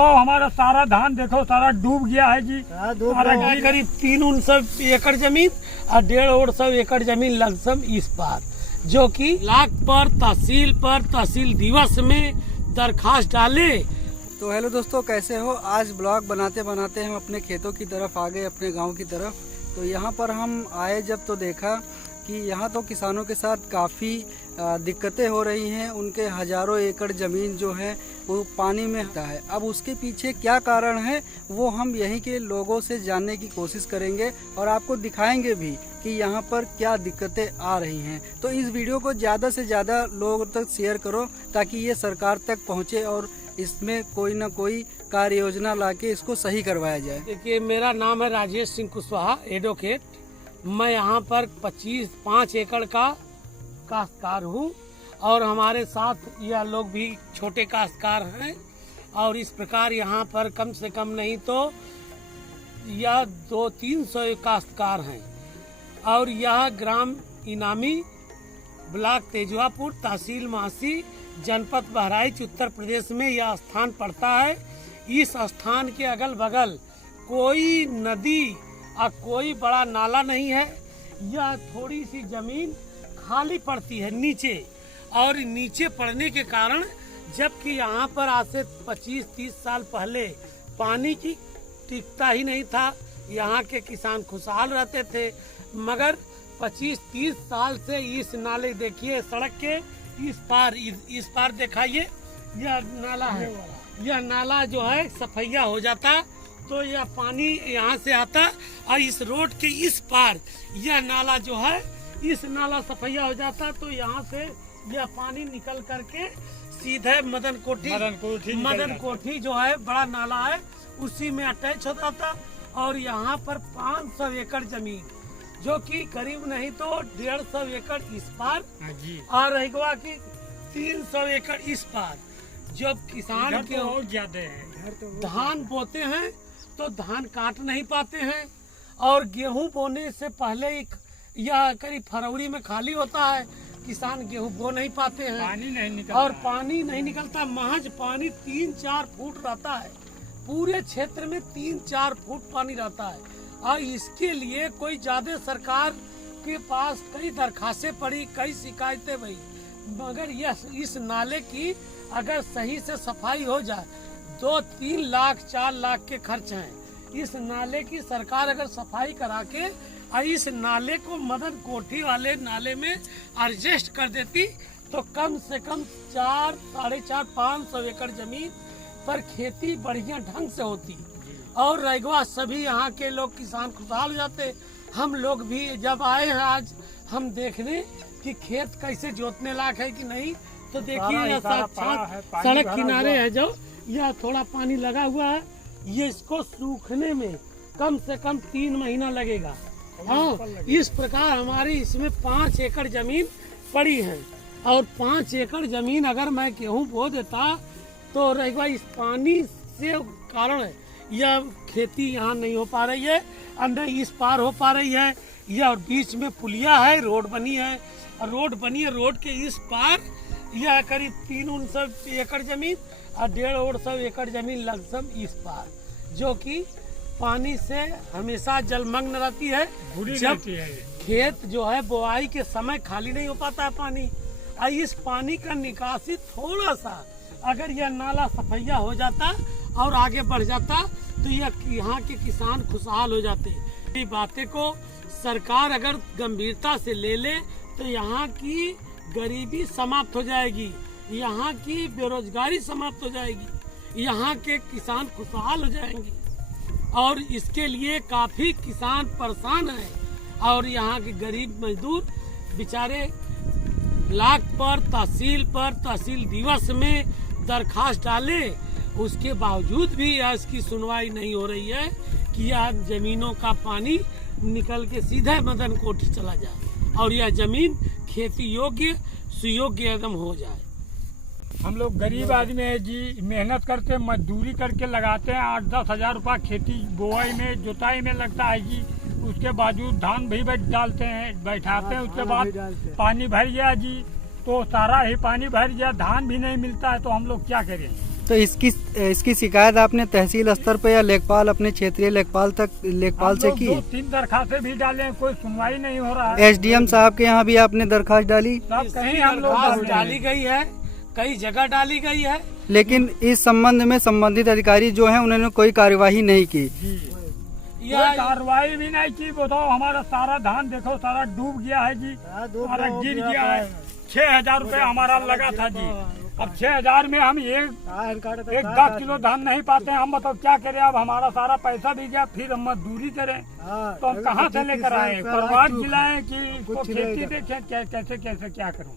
बताओ, हमारा सारा धान देखो सारा डूब गया है जी। सारा करीब 300 एकड़ जमीन और 150 एकड़ जमीन लमसम इस पार, जो कि ब्लॉक पर तहसील दिवस में दरखास्त डाले। तो हेलो दोस्तों, कैसे हो? आज ब्लॉग बनाते बनाते हम अपने खेतों की तरफ आ गए, अपने गांव की तरफ। तो यहाँ पर हम आए जब तो देखा कि यहाँ तो किसानों के साथ काफ़ी दिक्कतें हो रही हैं। उनके हजारों एकड़ ज़मीन जो है वो पानी में है। अब उसके पीछे क्या कारण है वो हम यहीं के लोगों से जानने की कोशिश करेंगे और आपको दिखाएंगे भी कि यहाँ पर क्या दिक्कतें आ रही हैं। तो इस वीडियो को ज़्यादा से ज़्यादा लोगों तक शेयर करो ताकि ये सरकार तक पहुँचे और इसमें कोई ना कोई कार्य योजना लाके इसको सही करवाया जाए। देखिए, मेरा नाम है राजेश सिंह कुशवाहा, एडवोकेट। मैं यहाँ पर 5 एकड़ का काश्तकार हूँ और हमारे साथ यह लोग भी छोटे काश्तकार हैं। और इस प्रकार यहाँ पर कम से कम नहीं तो यह 200-300 काश्तकार हैं। और यह ग्राम इनामी, ब्लॉक तेजवापुर, तहसील मासी, जनपद बहराइच, उत्तर प्रदेश में यह स्थान पड़ता है। इस स्थान के अगल बगल कोई नदी और कोई बड़ा नाला नहीं है। यह थोड़ी सी जमीन खाली पड़ती है नीचे, और नीचे पड़ने के कारण, जबकि यहाँ पर आज से 25-30 साल पहले पानी की टिकता ही नहीं था, यहाँ के किसान खुशहाल रहते थे। मगर 25-30 साल से इस नाले, देखिए सड़क के इस पार दिखाइए, यह नाला है। यह नाला जो है सफैया हो जाता तो यह पानी यहाँ से आता, और इस रोड के इस पार यह नाला जो है, इस नाला सफैया हो जाता तो यहाँ से यह पानी निकल करके सीधे मदन कोठी जो है बड़ा नाला है, उसी में अटैच हो जाता। और यहाँ पर 500 एकड़ जमीन, जो कि करीब नहीं तो 150 एकड़ इस पार और रहेगा कि 300 एकड़ इस पार। जब किसान के और ज्यादा है, धान बोते हैं तो धान काट नहीं पाते हैं, और गेहूं बोने से पहले यह करीब फरवरी में खाली होता है, किसान गेहूं बो नहीं पाते हैं, पानी नहीं निकलता, और पानी नहीं निकलता। महज पानी 3-4 फुट रहता है, पूरे क्षेत्र में 3-4 फुट पानी रहता है। और इसके लिए कोई ज्यादा सरकार के पास कई दरखास्तें पड़ी, कई शिकायतें हुई, मगर इस नाले की अगर सही से सफाई हो जाए, 2-3 लाख 4 लाख के खर्च हैं। इस नाले की सरकार अगर सफाई करा के और इस नाले को मदन कोठी वाले नाले में एडजस्ट कर देती तो कम से कम 4-500 एकड़ जमीन पर खेती बढ़िया ढंग से होती, और रहेगा सभी यहाँ के लोग किसान खुशहाल हो जाते। हम लोग भी जब आए हैं आज हम देखने कि खेत कैसे जोतने लायक है कि नहीं, तो देखिए सड़क किनारे है जो यह थोड़ा पानी लगा हुआ है, ये इसको सूखने में कम से कम 3 महीना लगेगा। हाँ, इस प्रकार हमारी इसमें 5 एकड़ जमीन पड़ी है, और 5 एकड़ जमीन अगर मैं गेहूँ बो देता तो रहेगा इस पानी से कारण यह खेती यहाँ नहीं हो पा रही है, अंदर इस पार हो पा रही है। यह बीच में पुलिया है, रोड बनी है, रोड के इस पार यह करीब 300 एकड़ जमीन और 150 एकड़ जमीन लमसम इस पार, जो कि पानी से हमेशा जलमग्न रहती है। जब खेत जो है बोआई के समय खाली नहीं हो पाता है पानी, और इस पानी का निकासी थोड़ा सा अगर यह नाला सफैया हो जाता और आगे बढ़ जाता तो यहाँ के किसान खुशहाल हो जाते। ये बातें को सरकार अगर गंभीरता से ले ले तो यहाँ की गरीबी समाप्त हो जाएगी, यहाँ की बेरोजगारी समाप्त हो जाएगी, यहाँ के किसान खुशहाल हो जाएंगे। और इसके लिए काफी किसान परेशान हैं, और यहाँ के गरीब मजदूर बेचारे ब्लॉक पर तहसील दिवस में दरखास्त डाले, उसके बावजूद भी इसकी सुनवाई नहीं हो रही है कि यह जमीनों का पानी निकल के सीधे मदन कोठी चला जाए और यह जमीन खेती योग्य सुयोग्य एकदम हो जाए। हम लोग गरीब आदमी है जी, मेहनत करके मजदूरी करके लगाते हैं, 8-10 हज़ार रुपया खेती बोआई में जुताई में लगता है जी। उसके बावजूद धान भी डालते हैं, बैठाते हैं, उसके बाद पानी भर गया जी, तो सारा ही पानी भर गया, धान भी नहीं मिलता है, तो हम लोग क्या करें? तो इसकी शिकायत आपने तहसील स्तर पे या लेखपाल अपने क्षेत्रीय लेखपाल से की? 2-3 दरखास्तें भी डाले हैं, कोई सुनवाई नहीं हो रहा है। एसडीएम साहब के यहाँ भी आपने दरखास्त डाली? सब कहीं हम लोग दरखास्त डाले डाली हैं। गई है, कई जगह डाली गई है। लेकिन इस संबंध में संबंधित अधिकारी जो हैं उन्होंने कोई कार्यवाही नहीं की। कोई कार्रवाई भी नहीं की। बताओ, हमारा सारा धान देखो, सारा डूब गया है जी, सारा गिर गया है। 6,000 रुपए हमारा लगा था जी। अब 6,000 में हम एक 10 किलो धान नहीं पाते हैं। हम बताओ क्या करें? अब हमारा सारा पैसा भी गया, फिर हम मजदूरी करें तो हम कहाँ से लेकर आए? परिवार खिलाएं कि इसको खेती देखें? कैसे कैसे क्या करूँ?